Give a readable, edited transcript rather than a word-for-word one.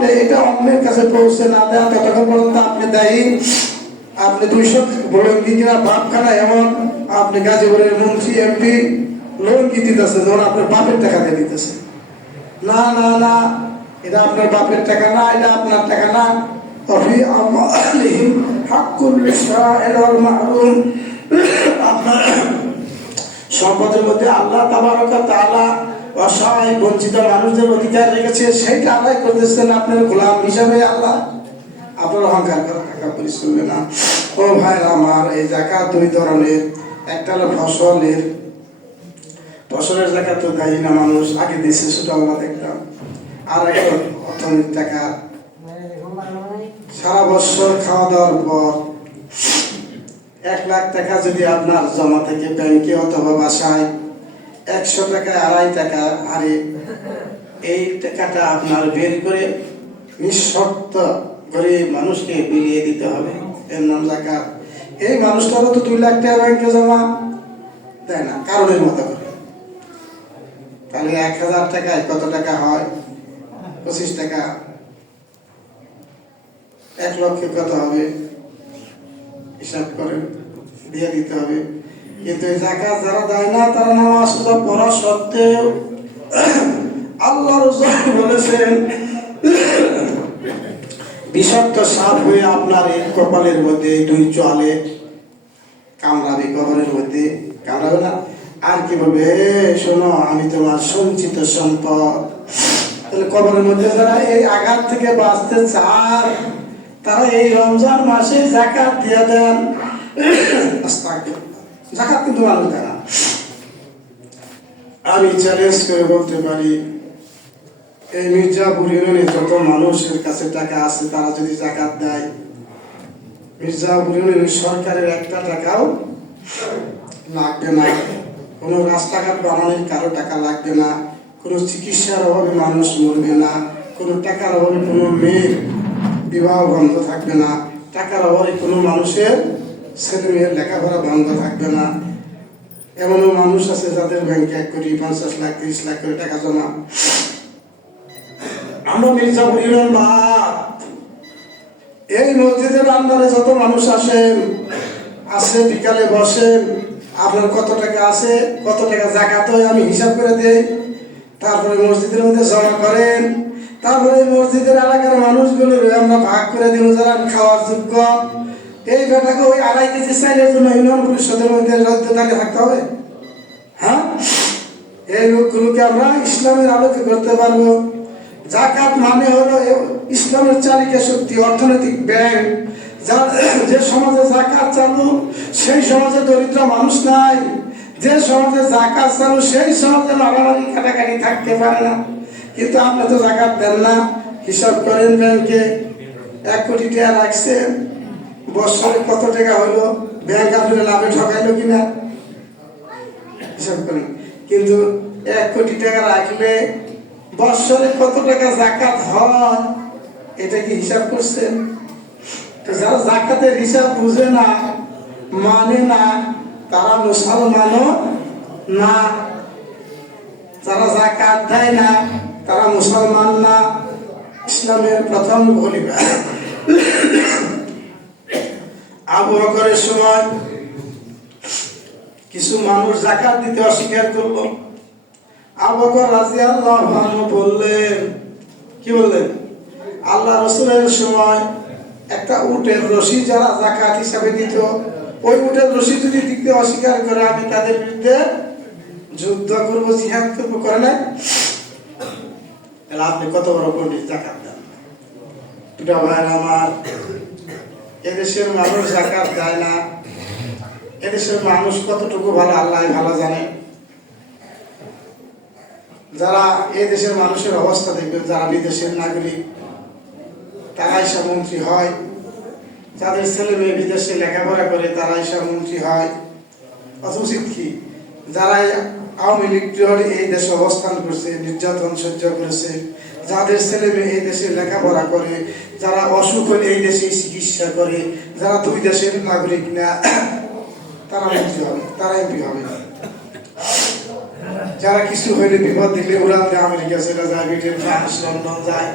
তাহলে এটা অন্যের কাছে পৌঁছে না দেওয়া ততক্ষণ পর্যন্ত আপনি দায়ী। আপনি 200 লঙ্গি কিনা বাপখানা, এমন আপনি গাজীপুরের মন্ত্রী এমপি লঙ্গি দিতেছে যখন আপনার বাপের টাকা দিয়ে দিতেছে। না না না, এটা আপনার বাপের টাকা না, এটা আপনার টাকা না। আপনার সম্পদের মধ্যে আল্লাহ তাবারক ওয়া তাআলা অসহায় বঞ্চিত মানুষদের অধিকার রেখেছে, সেইটা আদায় করতেছেন আপনার গোলাম হিসাবে। আল্লাহ আপনার অহংকার করা টাকা পরিশ্রম না। ও ভাই আমার, এই যাকাত দুই ধরনের। একটা হলো ফসলের যাকাত তো দেয় না মানুষ, আগে দিয়েছে ছোটবেলা দেখতাম। আর একটা অর্থনৈতিক টাকা, সারা বছর খাওয়া দাওয়ার পর 1 লাখ টাকা যদি আপনার জমা থেকে ব্যাংকে অথবা বাসায় 100 টাকায় 2.5 টাকা হারে, এই টাকাটা আপনার বের করে নিঃশর্ত করে মানুষকে বিলিয়ে দিতে হবে, এর নাম যাকাত। এই মানুষটারও তো 2 লাখ টাকা ব্যাংকে জমা দেয় না কারণের মতো করে। তাহলে 1000 টাকায় কত টাকা হয়? 25 টাকা। 1 লক্ষে কত হবে? হিসাব করেন, দিয়ে দিতে হবে। কিন্তু এই যাকাত যারা দেয় না, তারা নামাজ পড়া সত্ত্বেও আল্লাহ রাসূল বলেছেন বিষাক্ত সাপ হয়ে আপনার এই কপালের মধ্যে 2 চলে কামড়াবে, কপালের মধ্যে কামড়াবে না। আর কি বলবে? শোনো, আমি তোমার সঞ্চিত সম্পদ। তাহলে কবরের মধ্যে যারা এই আঘাত থেকে বাঁচতে চায়, তারা এই রমজান মাসে যাকাত দিয়ে দেন। যাকাত কিন্তু মানুষ দেয় না। আমি চ্যালেঞ্জ করে বলতে পারি, এই মির্জাপুর ইউনিয়নে যত মানুষের কাছে টাকা আছে, তারা যদি যাকাত দেয়, মির্জাপুর ইউনিয়নের সরকারের 1টা টাকাও লাগবে না। কোনো রাস্তাঘাট বানানোর কারো টাকা লাগবে না, কোনো চিকিৎসার অভাবে মানুষ মরবে না, কোনো টাকার অভাবে কোনো মেয়ের বিবাহ বন্ধ থাকবে না, টাকার অভাবে কোনো মানুষের ছেলে মেয়ের লেখাপড়া বন্ধ থাকবে না। এমনও মানুষ আছে যাদের ব্যাংকে 1 কোটি 50 লাখ 30 লাখ করে টাকা জমা। আমরা মির্জাপুর ইউনিয়ন এই মসজিদের আন্ডারে যত মানুষ আসে বিকালে বসেন, আপনার কত টাকা আছে, কত টাকা যাকাত হয় আমি হিসাব করে দেই। তারপরে মসজিদের মধ্যে জমা করেন। তারপরে মসজিদের এলাকার মানুষগুলো আমরা ভাগ করে দিব যারা খাওয়ার যোগ্য। এই টাকাকে ওই 2.5 কেজি চাইলের জন্য ইউনিয়ন পরিষদের মধ্যে দাঁড়িয়ে থাকতে হবে? হ্যাঁ, এই লোকগুলোকে আমরা ইসলামের আলোকে করতে পারবো। যাকাত মানে হলো ইসলামের চালিকা শক্তি, অর্থনৈতিক ব্যাংক। যে সমাজে যাকাত চালু, সেই সমাজে দরিদ্র মানুষ নাই। যে সমাজে যাকাত চালু, সেই সমাজে মারামারি কাটাকাটি থাকতে পারে না। কিন্তু আপনি তো যাকাত দেন না। হিসাব করেন, ব্যাংকে 1 কোটি টাকা রাখছেন, বছরে কত টাকা হলো? ব্যাংক আপনার লাভে ঠকাইলো কিনা হিসাব করেন। কিন্তু 1 কোটি টাকা রাখলে বছরে কত টাকা যাকাত হয়, এটা কি হিসাব করছেন? তো যারা যাকাতের হিসাব বুঝে না, মানে না, তারা মুসলমানও না। যারা যাকাত দেয় না, তারা মুসলমান না। ইসলামের প্রথম খলিফা আবু বকরের সময় কিছু মানুষ যাকাত দিতে অস্বীকার করলো। আবু বকর রাদিয়াল্লাহু আনহু বললেন, কি বললেন? আল্লাহ রাসূলের সময় একটা উটের রশি যারা যাকাত হিসাবে দিত, ওই উটের রশি যদি দিতে অস্বীকার করে, আমি তাদের বিরুদ্ধে যুদ্ধ করবো, জিহাদ করবো। করে নাই? তাহলে আপনি কত বড় পণ্ডিত, যাকাত দেন? এটা ভাই আমার, এদেশের মানুষ যাকাত দেয় না। এদেশের মানুষ কতটুকু ভালো আল্লাহ ভালো জানে। যারা এই দেশের মানুষের অবস্থা দেখবেন, যারা বিদেশের নাগরিক, তারাই সব মন্ত্রী হয়। যাদের ছেলে মেয়ে বিদেশে লেখাপড়া করে, তারাই সব মন্ত্রী হয়। অথচ কি, যারা আওয়ামী লীগ এই দেশে অবস্থান করছে, নির্যাতন সহ্য করেছে, যাদের ছেলে মেয়ে এই দেশে লেখাপড়া করে, যারা অসুখ হলে এই দেশে চিকিৎসা করে, যারা 2 দেশের নাগরিক না, তারা মন্ত্রী হবে, তারা এমপি হবে। যারা কিছু হইলে বিপদ দেখলে উড়ান আমেরিকা চলে যায়, ব্রিটেন, ফ্রান্স, লন্ডন যায়।